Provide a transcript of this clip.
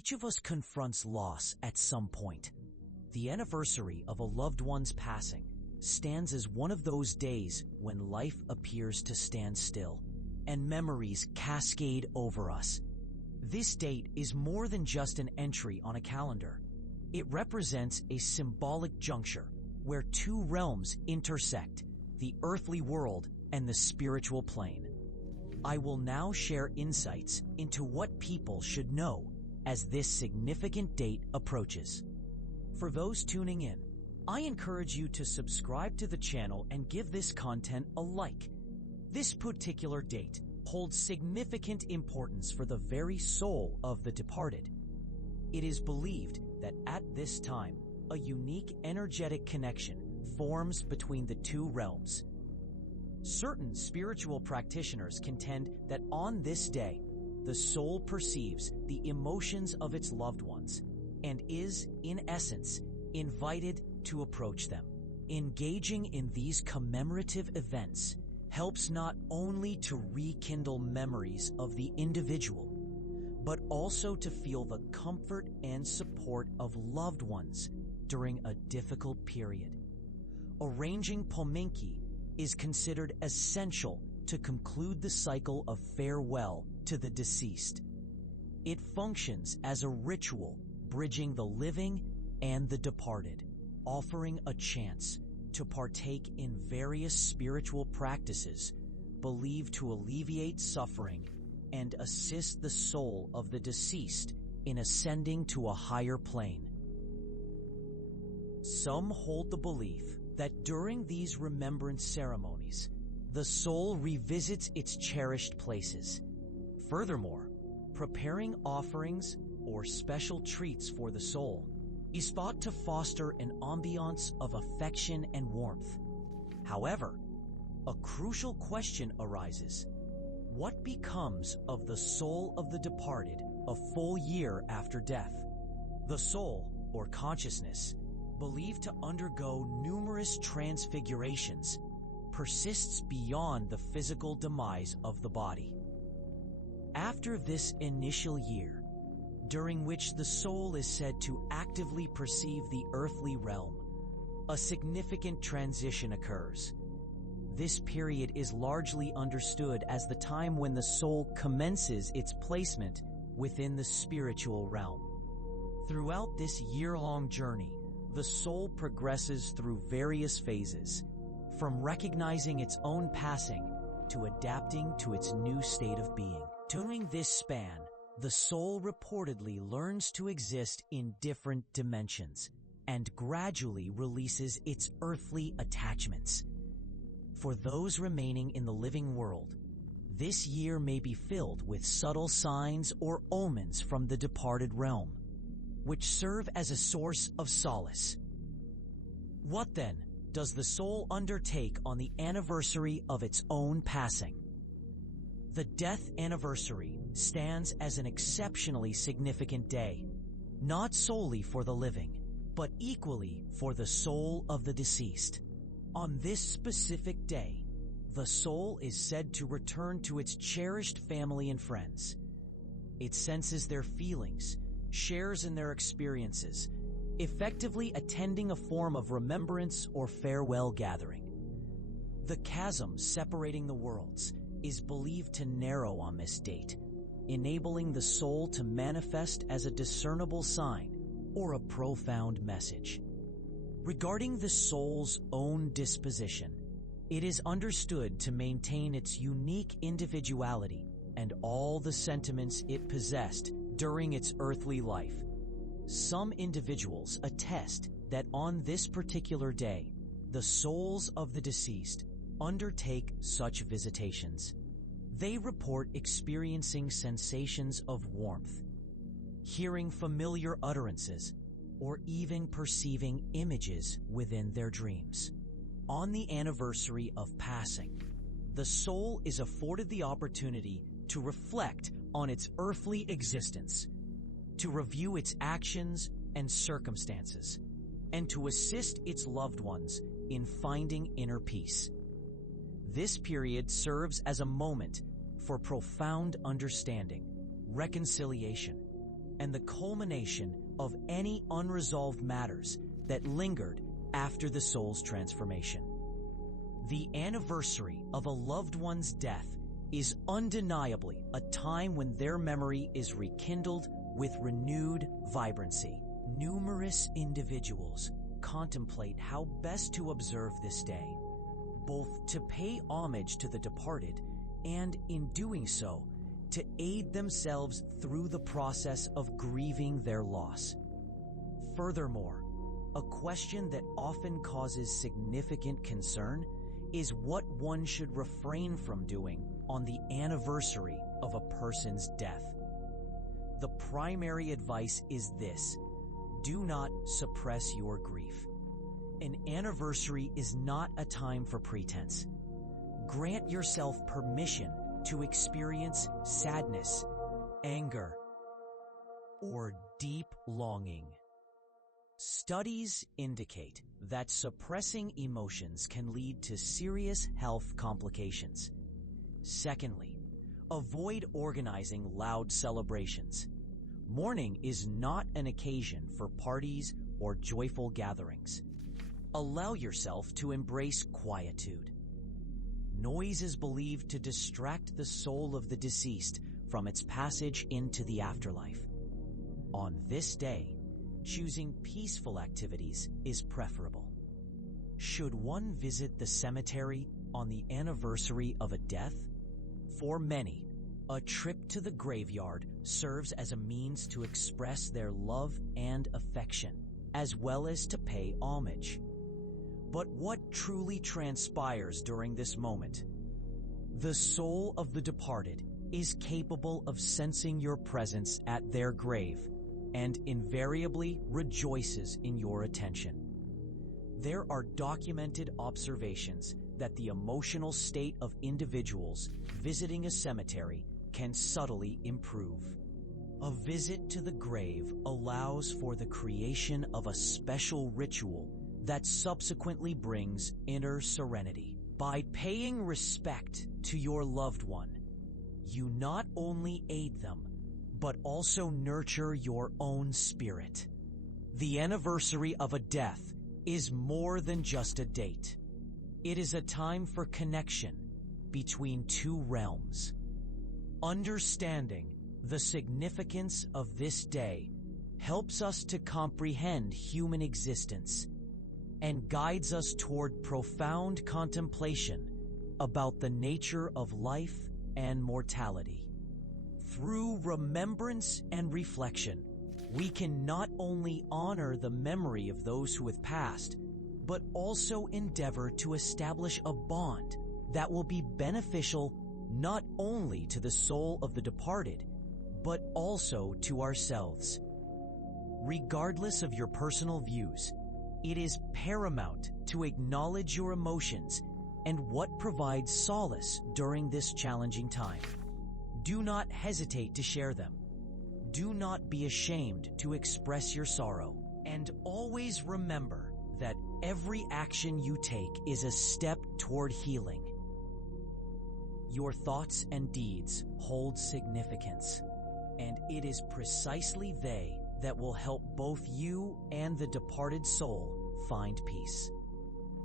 Each of us confronts loss at some point. The anniversary of a loved one's passing stands as one of those days when life appears to stand still and memories cascade over us. This date is more than just an entry on a calendar. It represents a symbolic juncture where two realms intersect, the earthly world and the spiritual plane. I will now share insights into what people should know as this significant date approaches. For those tuning in, I encourage you to subscribe to the channel and give this content a like. This particular date holds significant importance for the very soul of the departed. It is believed that at this time, a unique energetic connection forms between the two realms. Certain spiritual practitioners contend that on this day, the soul perceives the emotions of its loved ones and is, in essence, invited to approach them. Engaging in these commemorative events helps not only to rekindle memories of the individual, but also to feel the comfort and support of loved ones during a difficult period. Arranging pominki is considered essential to conclude the cycle of farewell to the deceased. It functions as a ritual bridging the living and the departed, offering a chance to partake in various spiritual practices believed to alleviate suffering and assist the soul of the deceased in ascending to a higher plane. Some hold the belief that during these remembrance ceremonies, the soul revisits its cherished places. Furthermore, preparing offerings or special treats for the soul is thought to foster an ambiance of affection and warmth. However, a crucial question arises. What becomes of the soul of the departed a full year after death? The soul, or consciousness, believed to undergo numerous transfigurations, persists beyond the physical demise of the body. After this initial year, during which the soul is said to actively perceive the earthly realm, a significant transition occurs. This period is largely understood as the time when the soul commences its placement within the spiritual realm. Throughout this year-long journey, the soul progresses through various phases, from recognizing its own passing to adapting to its new state of being. During this span, the soul reportedly learns to exist in different dimensions and gradually releases its earthly attachments. For those remaining in the living world, this year may be filled with subtle signs or omens from the departed realm, which serve as a source of solace. What then does the soul undertake on the anniversary of its own passing? The death anniversary stands as an exceptionally significant day, not solely for the living, but equally for the soul of the deceased. On this specific day, the soul is said to return to its cherished family and friends. It senses their feelings, shares in their experiences, effectively attending a form of remembrance or farewell gathering. The chasm separating the worlds is believed to narrow on this date, enabling the soul to manifest as a discernible sign or a profound message. Regarding the soul's own disposition, it is understood to maintain its unique individuality and all the sentiments it possessed during its earthly life. Some individuals attest that on this particular day, the souls of the deceased undertake such visitations. They report experiencing sensations of warmth, hearing familiar utterances, or even perceiving images within their dreams. On the anniversary of passing, the soul is afforded the opportunity to reflect on its earthly existence, to review its actions and circumstances, and to assist its loved ones in finding inner peace. This period serves as a moment for profound understanding, reconciliation, and the culmination of any unresolved matters that lingered after the soul's transformation. The anniversary of a loved one's death is undeniably a time when their memory is rekindled with renewed vibrancy. Numerous individuals contemplate how best to observe this day, both to pay homage to the departed and, in doing so, to aid themselves through the process of grieving their loss. Furthermore, a question that often causes significant concern is what one should refrain from doing on the anniversary of a person's death. The primary advice is this: do not suppress your grief. An anniversary is not a time for pretense. Grant yourself permission to experience sadness, anger, or deep longing. Studies indicate that suppressing emotions can lead to serious health complications. Secondly, avoid organizing loud celebrations. Mourning is not an occasion for parties or joyful gatherings. Allow yourself to embrace quietude. Noise is believed to distract the soul of the deceased from its passage into the afterlife. On this day, choosing peaceful activities is preferable. Should one visit the cemetery on the anniversary of a death? For many, a trip to the graveyard serves as a means to express their love and affection, as well as to pay homage. But what truly transpires during this moment? The soul of the departed is capable of sensing your presence at their grave and invariably rejoices in your attention. There are documented observations that the emotional state of individuals visiting a cemetery can subtly improve. A visit to the grave allows for the creation of a special ritual that subsequently brings inner serenity. By paying respect to your loved one, you not only aid them, but also nurture your own spirit. The anniversary of a death is more than just a date. It is a time for connection between two realms. Understanding the significance of this day helps us to comprehend human existence and guides us toward profound contemplation about the nature of life and mortality. Through remembrance and reflection, we can not only honor the memory of those who have passed, but also endeavor to establish a bond that will be beneficial not only to the soul of the departed, but also to ourselves. Regardless of your personal views, it is paramount to acknowledge your emotions and what provides solace during this challenging time. Do not hesitate to share them. Do not be ashamed to express your sorrow. And always remember that every action you take is a step toward healing. Your thoughts and deeds hold significance, and it is precisely they that will help both you and the departed soul find peace.